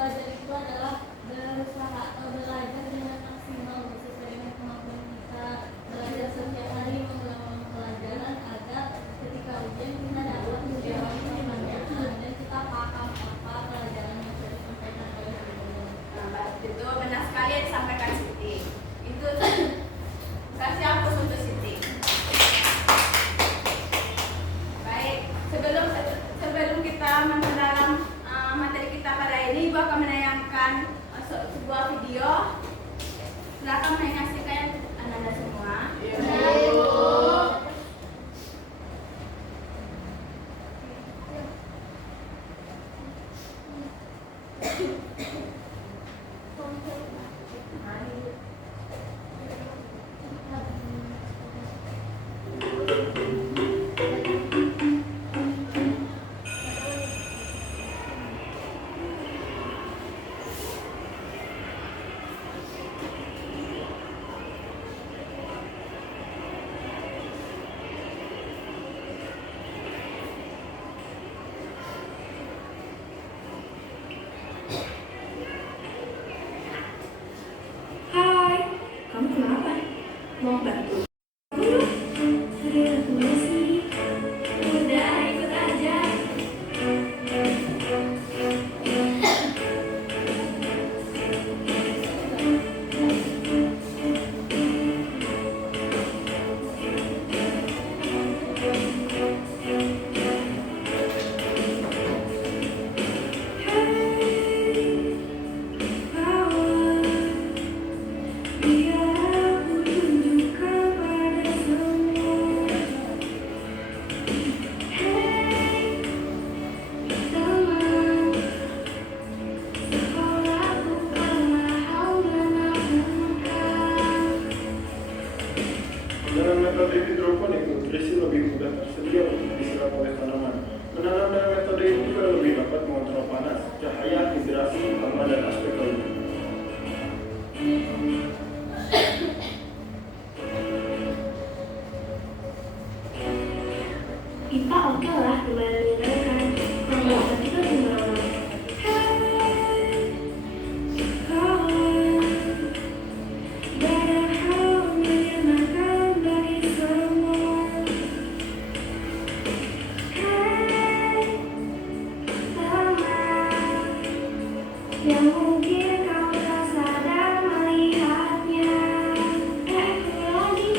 belajar itu adalah berusaha atau belajar dengan maksimal sesuai dengan kemampuan kita. Belajar setiap hari mengulang pelajaran agar ketika ujian kita dapat menjawab pertanyaan dan kita paham apa pelajaran yang sudah disampaikan oleh guru. Nah, itu benar sekali yang disampaikan Siti. Itu kasih hapus untuk Siti. Baik, sebelum kita mendalam materi kita pada ini, Ibu akan menayangkan sebuah video. Silakan menyaksikan Anda semua. Hai, kamu kenapa? Mau bantu? Ada tulis nih. Udah, ikut aja. Dalam metode hidroponik, nutrisi lebih mudah tersedia untuk diserap oleh tanaman. Menanam dengan metode ini juga lebih dapat mengontrol panas, cahaya, hidrasi, hama, dan aspek lainnya. IPA oke lah, lumayan menyenangkan. Pembahasan kita gimana? Hai, kawan. Banyak hal menyenangkan bagi semua. Hai, teman, yang mungkin kau tak sadar melihatnya. Lagi.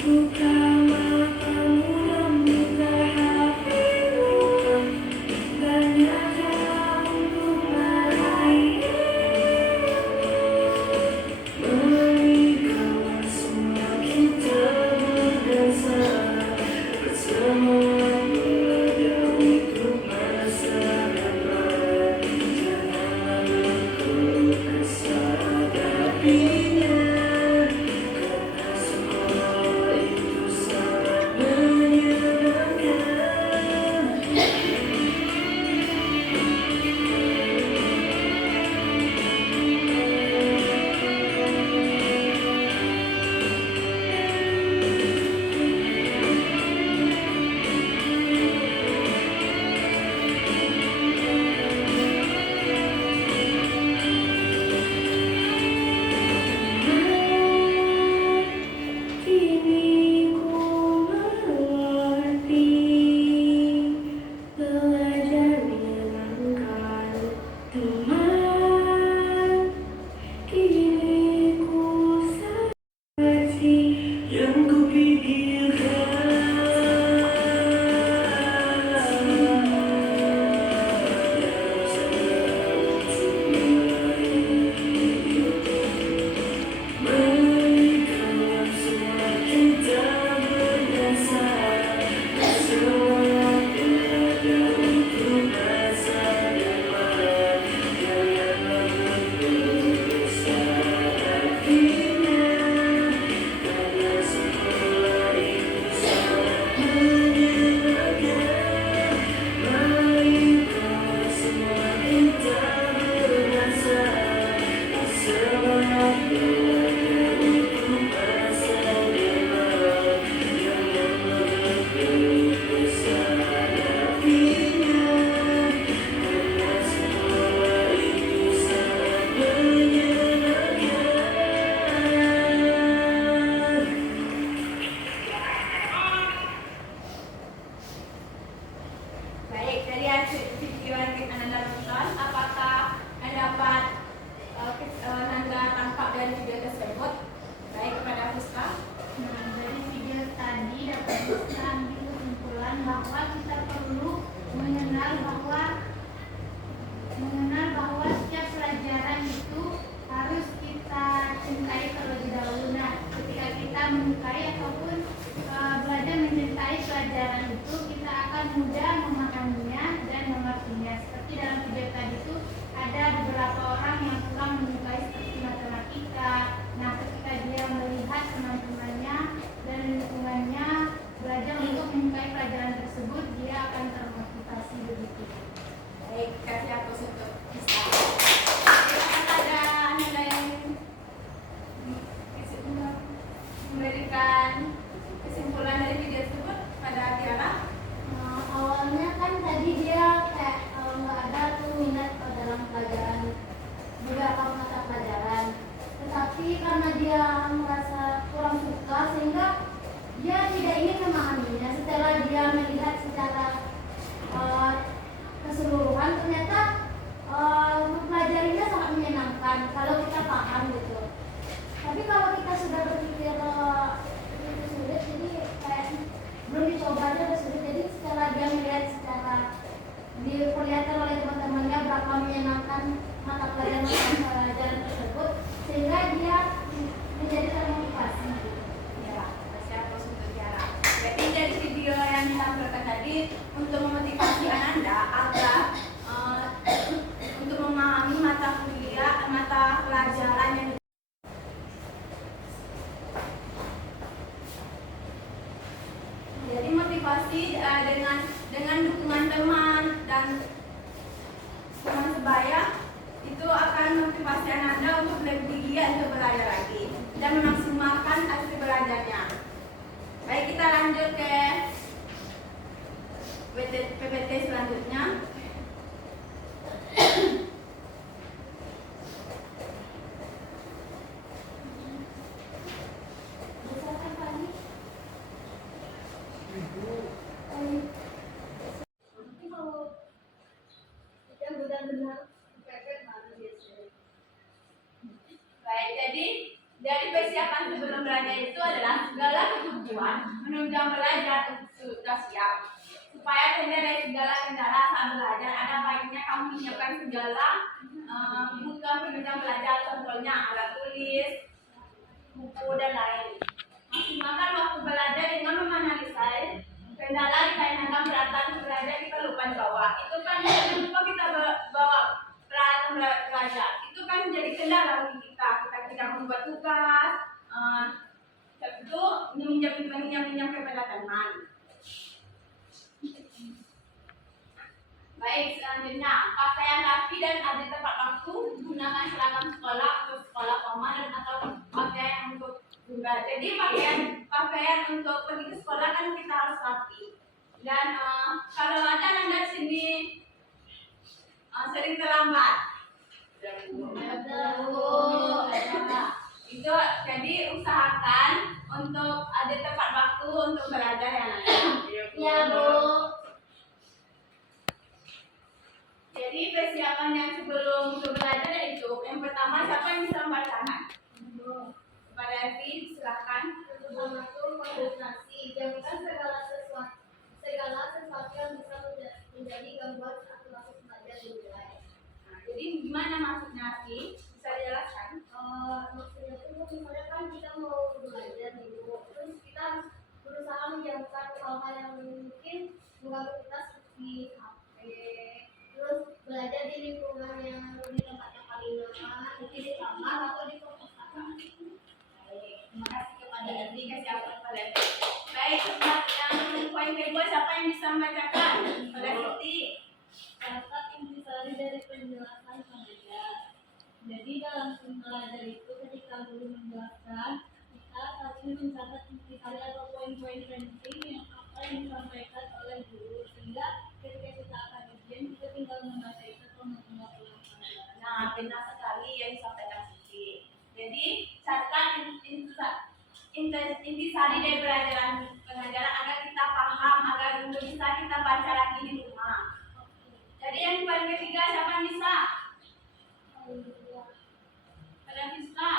Buka matamu dan buka hatimu. Banyak hal untuk meraih. Marilah semua kita berdasar bersama belajar untuk masa depan. Jangan aku kesal hadapinya, karena sekolah itu sangat menyenangkan. dari video tersebut? Baik, kepada Fuska. Nah, dari video tadi dapat kita ambil kesimpulan bahwa kita perlu mengenal bahwa setiap pelajaran itu harus kita cintai terlebih dahulu. Nah, ketika kita menyukai ataupun belajar mencintai pelajaran itu, kita akan mudah memahaminya dan mengertinya. Seperti dalam video tadi itu ada beberapa orang yang kurang menyukai seperti matematika. Nah, ketika dia melihat teman-temannya dan lingkungannya belajar untuk menyukai pelajaran tersebut, dia akan termotivasi begitu. Baik, kasih aku untuk bisa. Ada nilai memberikan kesimpulan dari video tersebut pada Tiara. Awalnya kan tadi dia kayak nggak ada tuh minat dalam pelajaran beberapa mata pelajaran, tetapi karena dia merasa kurang suka sehingga dia tidak ingin memahaminya. Setelah dia melihat secara keseluruhan, ternyata mempelajarinya sangat menyenangkan kalau kita paham gitu. Tapi kalau kita sudah berpikir itu sulit, jadi kayak belum dicoba aja udah sulit. Jadi setelah dia melihat secara diperlihatkan oleh teman-temannya berapa menyenangkan mata pelajaran tersebut, sehingga dia menjadi termotivasi gitu. Ya, kasih aku untuk Tiara. Jadi dari video yang ditampilkan tadi untuk memotivasi Ananda agar untuk memahami mata pelajaran yang jadi motivasi dengan dukungan teman dan teman sebaya itu akan motivasi Ananda untuk lebih giat untuk belajar lagi dan memaksimalkan hasil belajarnya. Baik, kita lanjut ke PPT selanjutnya. Misalkan Fani, nanti kalau yang benar-benar PPT baru biasanya. Baik, jadi dari persiapan sebelum belajar itu adalah segala kebutuhan menunjang belajar sudah siap. Supaya terhindar dari segala kendala saat belajar, ada baiknya kamu menyiapkan segala kebutuhan penunjang belajar, contohnya alat tulis, buku, dan lain. Maksimalkan waktu belajar dengan memanalisir kendala dikarenakan peralatan belajar kita lupa bawa. Itu kan jangan lupa kita bawa peralatan belajar. Itu kan menjadi kendala bagi kita. Kita tidak membuat tugas, itu meminjam kepada teman. Baik, selanjutnya pakaian rapi dan ada tepat waktu. Gunakan seragam sekolah untuk sekolah formal atau pakaian untuk juga. Jadi pakaian untuk pergi ke sekolah kan kita harus rapi. Dan kalau ada Anda sini sering terlambat, itu jadi usahakan untuk ada tepat waktu untuk belajar ya Nanda. Ya Bu. Jadi persiapan yang sebelum belajar itu yang pertama siapa yang bisa membacakan? Kepada Evi, silakan. Pertama itu konsentrasi, jauhkan segala sesuatu yang bisa menjadi gangguan saat proses belajar dimulai. Nah, jadi gimana maksudnya sih? Bisa dijelaskan? Maksudnya itu misalnya kan kita mau belajar gitu, terus kita harus berusaha menjauhkan hal-hal yang mungkin mengganggu kita seperti HP, terus belajar di lingkungan yang di tempat yang paling nyaman, mungkin di kamar atau di perpustakaan. Baik, terima kasih kepada Evi, kasih apa kepada Evi. Baik, yang poin kedua siapa yang bisa membacakan? Pada Siti. Dapat intisari dari penjelasan pengajar. Jadi dalam belajar itu ketika guru menjelaskan, kita saat ini mencatat intisari atau poin-poin penting yang apa yang disampaikan oleh guru, sehingga ketika kita akan ujian kita tinggal membaca itu atau mengulang pelajaran. Nah, benar sekali yang disampaikan Siti. Jadi, catat intisari dari pengajaran agar kita paham, agar bisa kita baca lagi di rumah. Jadi yang paling ketiga siapa yang bisa? Kalian bisa?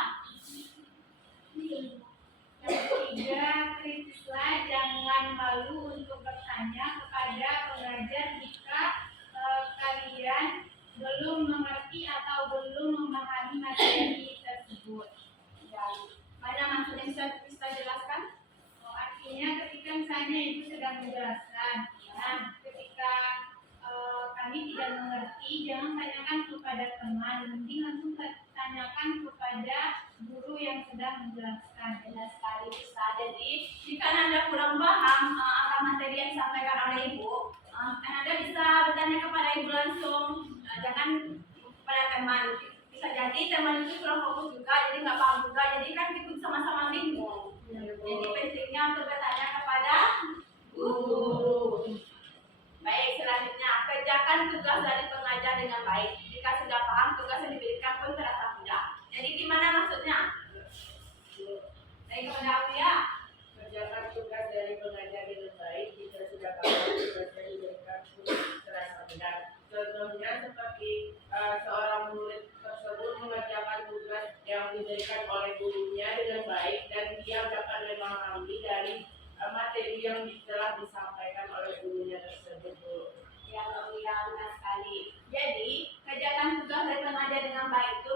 yang sedang menjelaskan. Benar sekali bisa. Jadi jika Anda kurang paham akan materi yang disampaikan oleh Ibu, Anda bisa bertanya kepada Ibu langsung, jangan kepada teman. Bisa jadi teman itu kurang fokus juga, jadi nggak paham juga, jadi kan ikut sama-sama bingung. Jadi pentingnya untuk bertanya kepada guru. Baik, selanjutnya kerjakan tugas dari pengajar dengan baik. Jika sudah paham, tugas yang diberikan pun terasa mudah. Jadi gimana maksudnya? Baik, kepada aku ya. Kerjakan tugas dari pengajar dengan baik. Jika sudah paham, tugas yang diberikan pun terasa mudah. Contohnya seperti seorang murid tersebut mengerjakan tugas yang diberikan oleh gurunya dengan baik dan dia dapat memahami dari materi yang telah disampaikan oleh gurunya tersebut. Ya, benar sekali. Jadi, kerjakan tugas dari pengajar dengan baik itu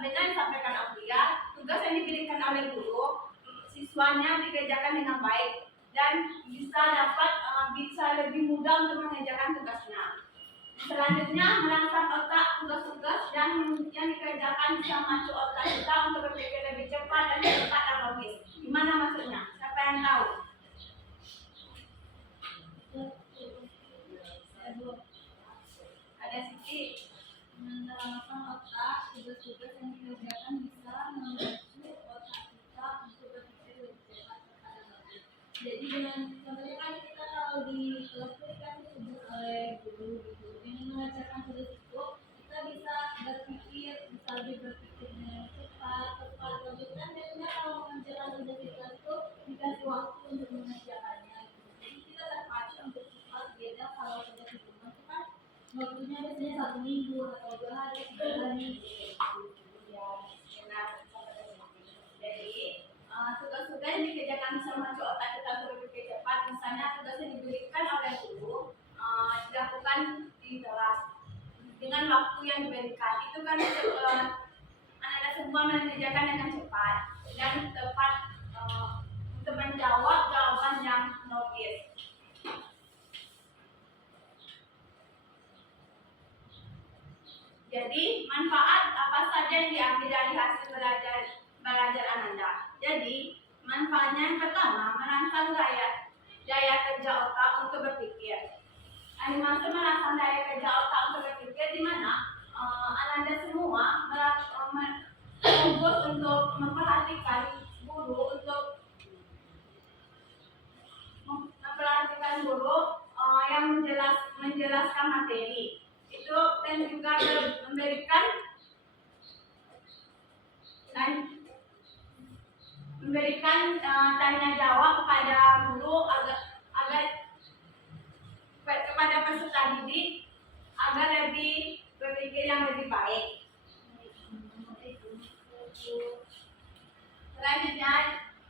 dengan disampaikan Aulia, tugas yang diberikan oleh guru, siswanya dikerjakan dengan baik dan bisa lebih mudah untuk mengerjakan tugasnya. Selanjutnya, merangsang otak tugas-tugas yang dikerjakan bisa masuk otak kita untuk berpikir lebih cepat dan logis. Gimana maksudnya? Siapa yang tahu? Ada Siti. Merangsang otak, tugas-tugas yang dikerjakan bisa membantu otak kita untuk berpikir lebih cepat terhadap logis. Jadi dengan contohnya kan kita kalau di kelas itu kan disebut oleh guru gitu. Dengan mengerjakan tugas itu kita bisa berpikir, bisa lebih berpikir dengan cepat logis dan biasanya kalau mengerjakan tugas itu dikasih waktu untuk mengerjakannya. Jadi kita terpacu untuk cepat beda kalau tugas itu kan waktunya biasanya 1 minggu atau 2 hari, 3 hari. Ya, benar. Jadi, tugas-tugas yang dikerjakan bisa memacu otak kita untuk berpikir cepat. Misalnya tugas yang diberikan oleh guru dilakukan di kelas dengan waktu yang diberikan. Itu kan anak-anak semua mengerjakan dengan cepat dan tepat untuk menjawab jawaban yang logis. Jadi, manfaat apa saja yang diambil dari hasil belajar Ananda? Jadi, manfaatnya yang pertama, merangsang daya kerja otak untuk berpikir. Ini maksud merangsang daya kerja otak untuk berpikir di mana Ananda semua fokus untuk memperhatikan guru yang menjelaskan materi. Itu dan juga memberikan tanya jawab kepada guru agar kepada peserta didik agar lebih berpikir yang lebih baik. Selanjutnya,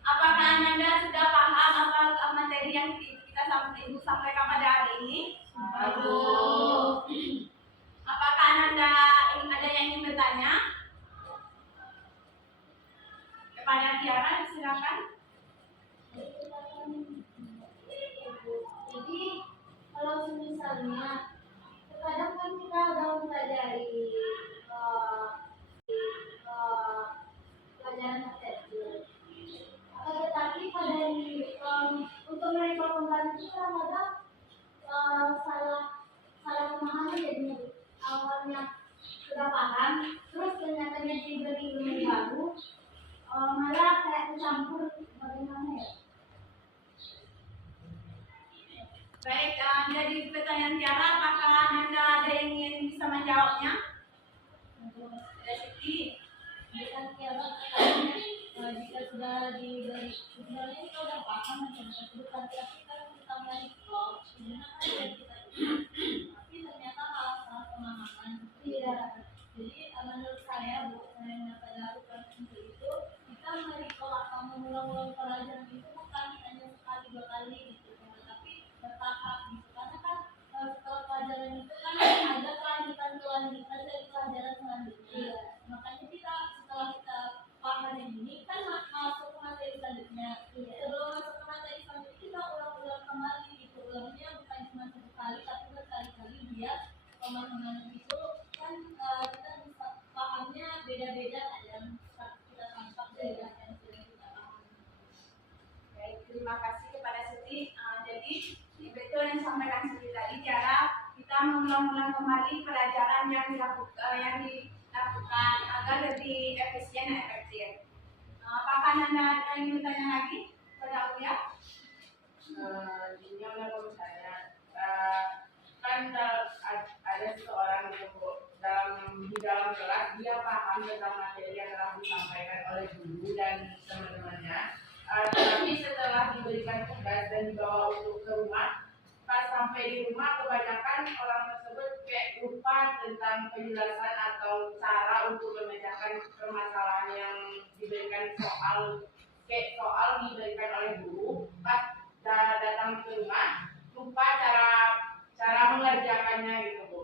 apakah Ananda sudah paham apa materi yang Ibu sampaikan pada hari ini? Apakah Ananda ada yang ingin bertanya? Kepada Tiara, silakan. Jadi kalau misalnya terkadang kan kita udah mempelajari pelajaran materi, tetapi pada untuk mereka pembelajaran itu kadang-kadang salah pemahaman jadinya. Awalnya sudah paham, terus kenyataannya diberi ilmu baru, malah kayak tercampur. Bagaimana ya? Baik, dari pertanyaan Tiara, apakah Ananda ada yang ingin bisa menjawabnya? Ada Siti. Bukan Tiara, katanya jika sudah diberi sebenarnya kita udah paham macam tersebut, tapi kalau kita mulai sebenarnya kita tapi ternyata salah pemahaman. Iya. Jadi menurut saya yang pada untuk itu kita merecall atau mengulang-ulang pelajaran itu bukan hanya sekali 2 kali gitu, tapi bertahap gitu. Karena kan setelah pelajaran itu kan ada kelanjutan dari pelajaran selanjutnya. Makanya kita setelah kita paham yang ini kan masuk ke materi selanjutnya. Sebelum masuk ke materi selanjutnya kita ulang-ulang kembali gitu. Ulangnya bukan cuma 1 kali tapi berkali-kali biar pemahaman itu kan kita bisa pahamnya beda-beda. Ada yang kita tangkap terima kasih kepada Siti. Jadi betul yang disampaikan Siti tadi, cara kita mengulang-ulang kembali pelajaran yang dilakukan agar lebih efisien dan efektif. Apakah Anda ingin bertanya lagi pada Uya? Ini yang menurut saya kan ada seseorang itu di dalam kelas dia paham tentang materi yang telah disampaikan oleh guru dan teman-temannya, tetapi setelah diberikan tugas dan dibawa untuk ke rumah, pas sampai di rumah kebanyakan orang tersebut kayak lupa tentang penjelasan atau cara untuk memecahkan permasalahan yang diberikan kayak soal diberikan oleh guru, pas datang ke rumah lupa cara mengerjakannya gitu Bu.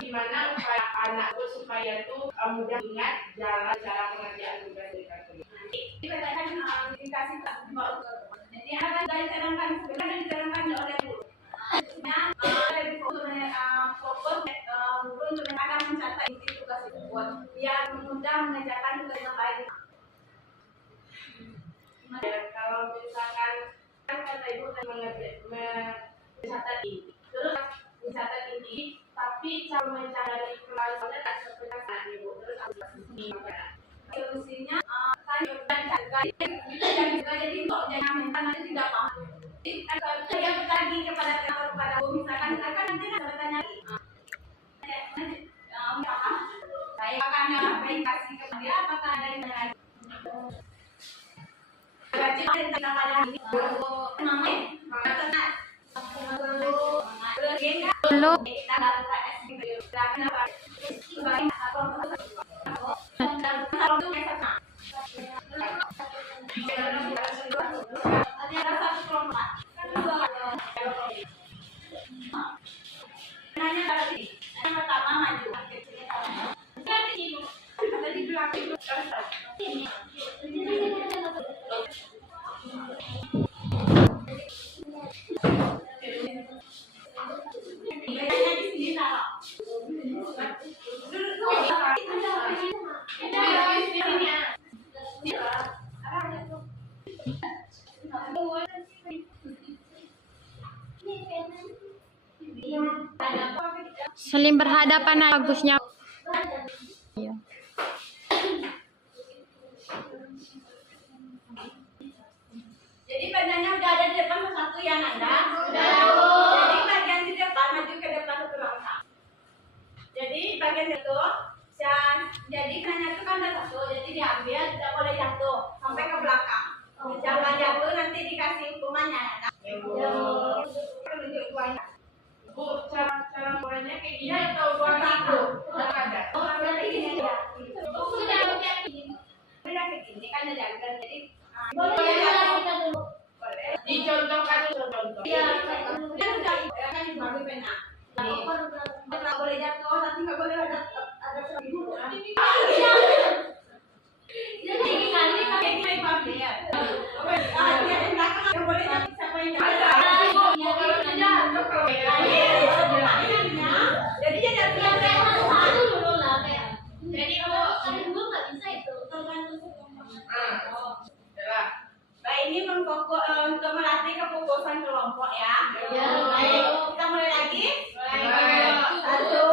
Gimana upaya anak itu supaya tuh mudah ingat cara pengerjaan tugas dari kartu. Nanti dikatakan dikasih dibawa ke rumah. Jadi akan diterangkan sebenarnya diterangkan oleh guru. Nah, dari fokus guru untuk akan mencatat isi tugas itu biar mudah mengerjakan tugas yang baik. Kalau misalkan kan kata ibu mencatat ini, terus mencatat ini, tapi cara mencari kembaliannya tak seperti saat ibu terus Solusinya kan dan jaga jadi kok jangan mental nanti tidak paham. Jadi saya bertanya kepada misalkan akan nanti bertanya paham saya akan kasih kepada dia apakah ada yang lain. Wajib kita pada hari ini belum kita lakukan yang pertama maju saling berhadapan bagusnya. Iya. Jadi badannya udah ada di depan satu ya Nanda? Sudah. Jadi bagian di depan maju ke depan satu langkah. Jadi bagian itu, jadi kanannya itu kan ada satu, jadi diambil tidak boleh jatuh sampai ke belakang. Jangan jatuh nanti dikasih hukumannya. Menunjuk tuanya. Bu, cara mulainya kayak gini atau buat itu? Nggak ada. Oh, berarti gini ya. Sudah kayak gini kan ada jadi. Dicontohkan contoh. Iya, kan dibawa pena. Nggak boleh jatuh, tapi nggak boleh ada jadi kali pakai paper ya. Yang boleh jatuh siapa yang ada? Jadi dia jatuh satu dulu lah kayak. Jadi kalau nggak bisa itu tergantung. Nah ini untuk melatih kefokusan kelompok ya. Baik, kita mulai lagi. Satu.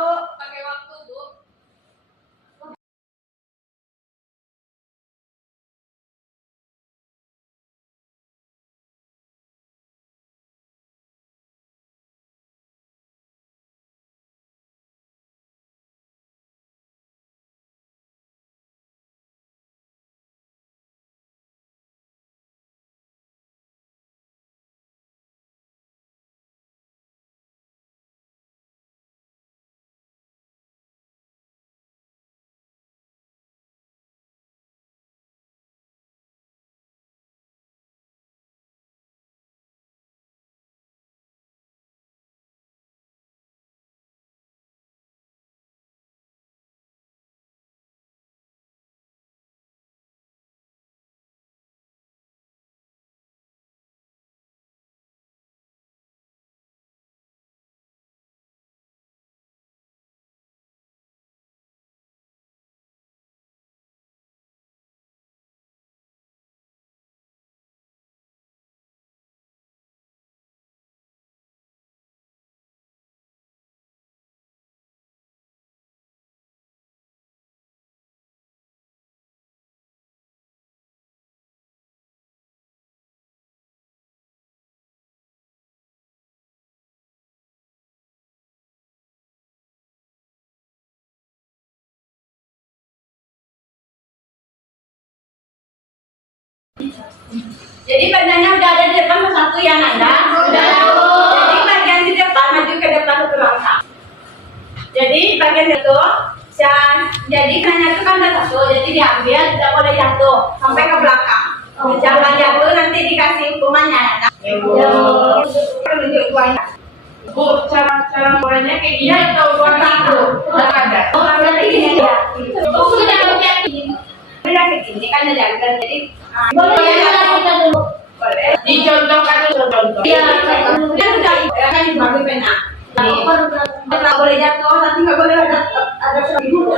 Jadi badannya udah ada di depan satu ya Nanda? Sudah. Jadi bagian di depan maju ke depan satu langkah. Jadi bagian itu, jadi kanannya itu kan ada satu, jadi diambil tidak boleh jatuh sampai ke belakang. Jangan jatuh nanti dikasih hukumannya. Nanda. Tunjuk kuahnya. Bu, cara mulainya kayak gini atau buat itu? Nggak ada. Oh, berarti gini ya. Oh, sudah udah segini kan ada jalan jadi Boleh kita dulu. Boleh. Dicontohkan dulu contoh. iya kan udah kan dibagi pena nggak boleh jatuh tapi nggak boleh ada seribu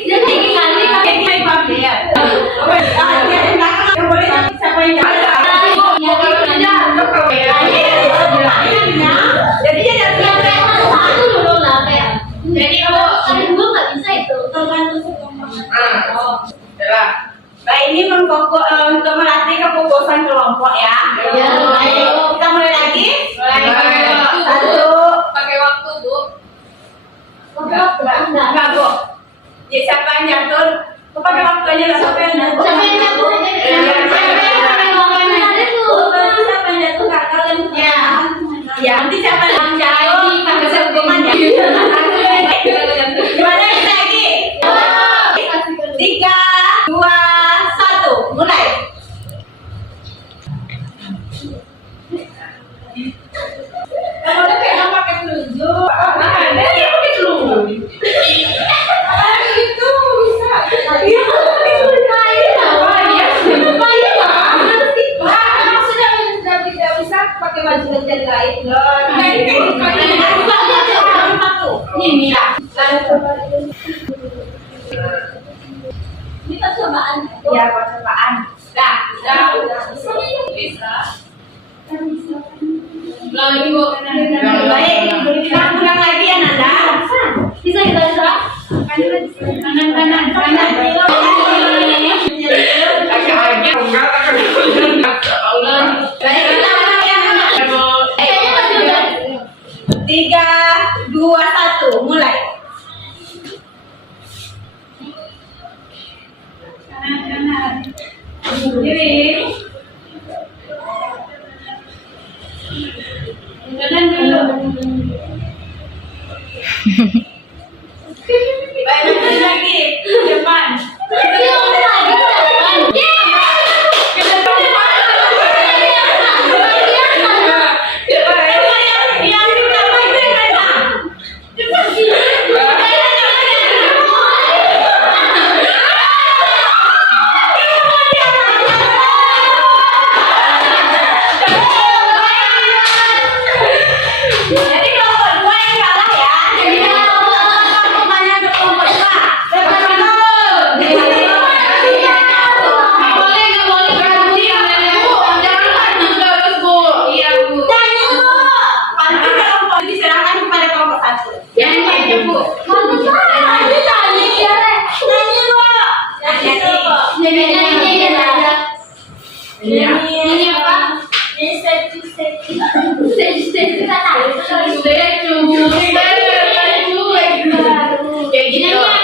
jadi kali pakai main pakai ya yang boleh siapa yang jadi dia Satu dulu lah kayak. Jadi Ada dua nggak bisa itu. Tergantung Jelas. Baik, ini untuk melatih kefokusan kelompok ya. Ya. Ayo, kita mulai lagi. Mulai. Satu. Pakai waktu, Bu. Enggak, Bu. Jadi siapa yang jatuh? Pakai waktunya lah. Siapa yang jatuh? Siapa yang jatuh? Siapa yang jatuh? Kakak dan ya. Nanti siapa yang jatuh? Kasih hukumannya. Gimana lagi? 3, 2, 1, mulai. Kamu udah kayak pakai telunjuk. Ada yang pakai telur. Itu bisa. Iya, Sudah tidak bisa pakai baju dan lain. Ini lah. Ini percobaan. Ya, percobaan. Dah. Bisa. Lagi, Bu. Baik, kita ulang lagi ya Nanda. Bisa kita bisa. Kanan. Pakai aja. Enggak, Allah. Baik, kita ulang ya Nanda. Kayaknya masih udah. 3, 2, 1, mulai. Kiri. Kanan dulu. Baik, lanjut lagi. Depan. Jadi kelompok 2 yang kalah ya. Jadi hukumannya untuk kelompok 2. Jangan dulu. Nanti kelompok diserahkan kepada kelompok 1. Jangan banyak, Bu. Nyanyi apa? Stage kata. Kayak gitu. Nyanyi apa?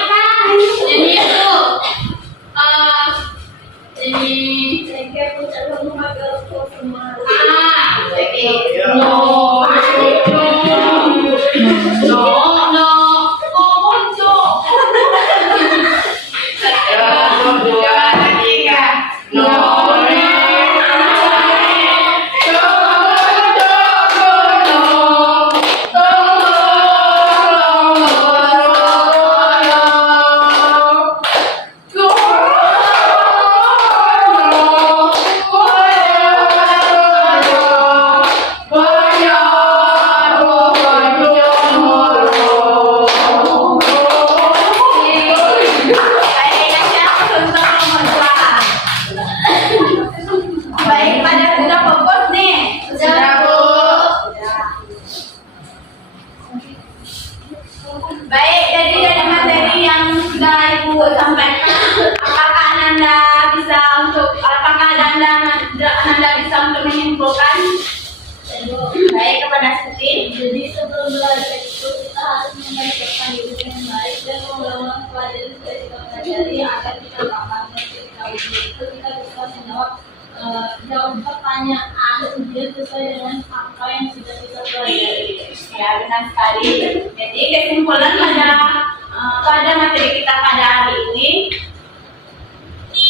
Nyanyi itu. Baik, pada sudah fokus nih. Baik, jadi dari materi yang sudah Ibu sampaikan, apakah Ananda bisa untuk menyimpulkan? Baik, kepada Siti. Jadi sebelum belajar itu kita harus mempersiapkan diri dengan baik dan mengulang pelajaran yang sudah kita pelajari agar kita paham dan kita bisa menjawab jawab pertanyaan ujian sesuai dengan apa yang sudah kita pelajari. Ya, benar sekali. Jadi kesimpulan pada materi kita pada hari ini,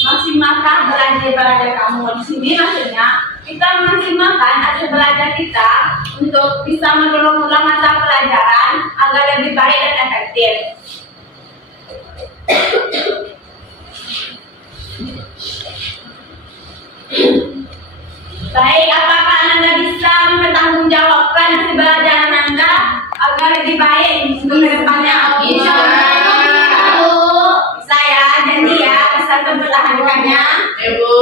maksimalkan belajar kamu. Di sini maksudnya kita memaksimalkan hasil belajar kita untuk bisa mengulang mata pelajaran agar lebih baik dan efektif. Baik, apakah Anda bisa mempertanggungjawabkan hasil belajaran Anda agar lebih baik untuk kedepannya? Bisa. Bisa ya, jadi ya bisa mempertahankannya. Ya, Bu.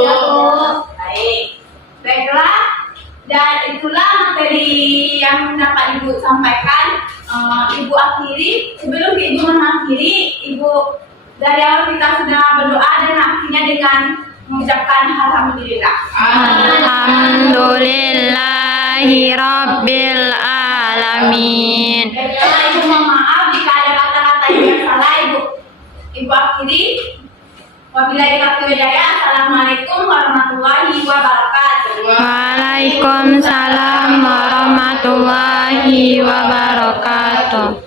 Baik, baiklah. Dan itulah materi yang dapat Ibu sampaikan. Ibu akhiri, sebelum Ibu mengakhiri, Ibu dari awal kita sudah berdoa dan akhirnya dengan mengucapkan alhamdulillah. Alhamdulillahi Rabbil Alamin. Baiklah, Ibu mohon maaf jika ada kata-kata yang salah. Ibu akhiri. Wabillahi taufiq wal hidayah. Assalamualaikum warahmatullahi wabarakatuh. Waalaikumsalam warahmatullahi wabarakatuh.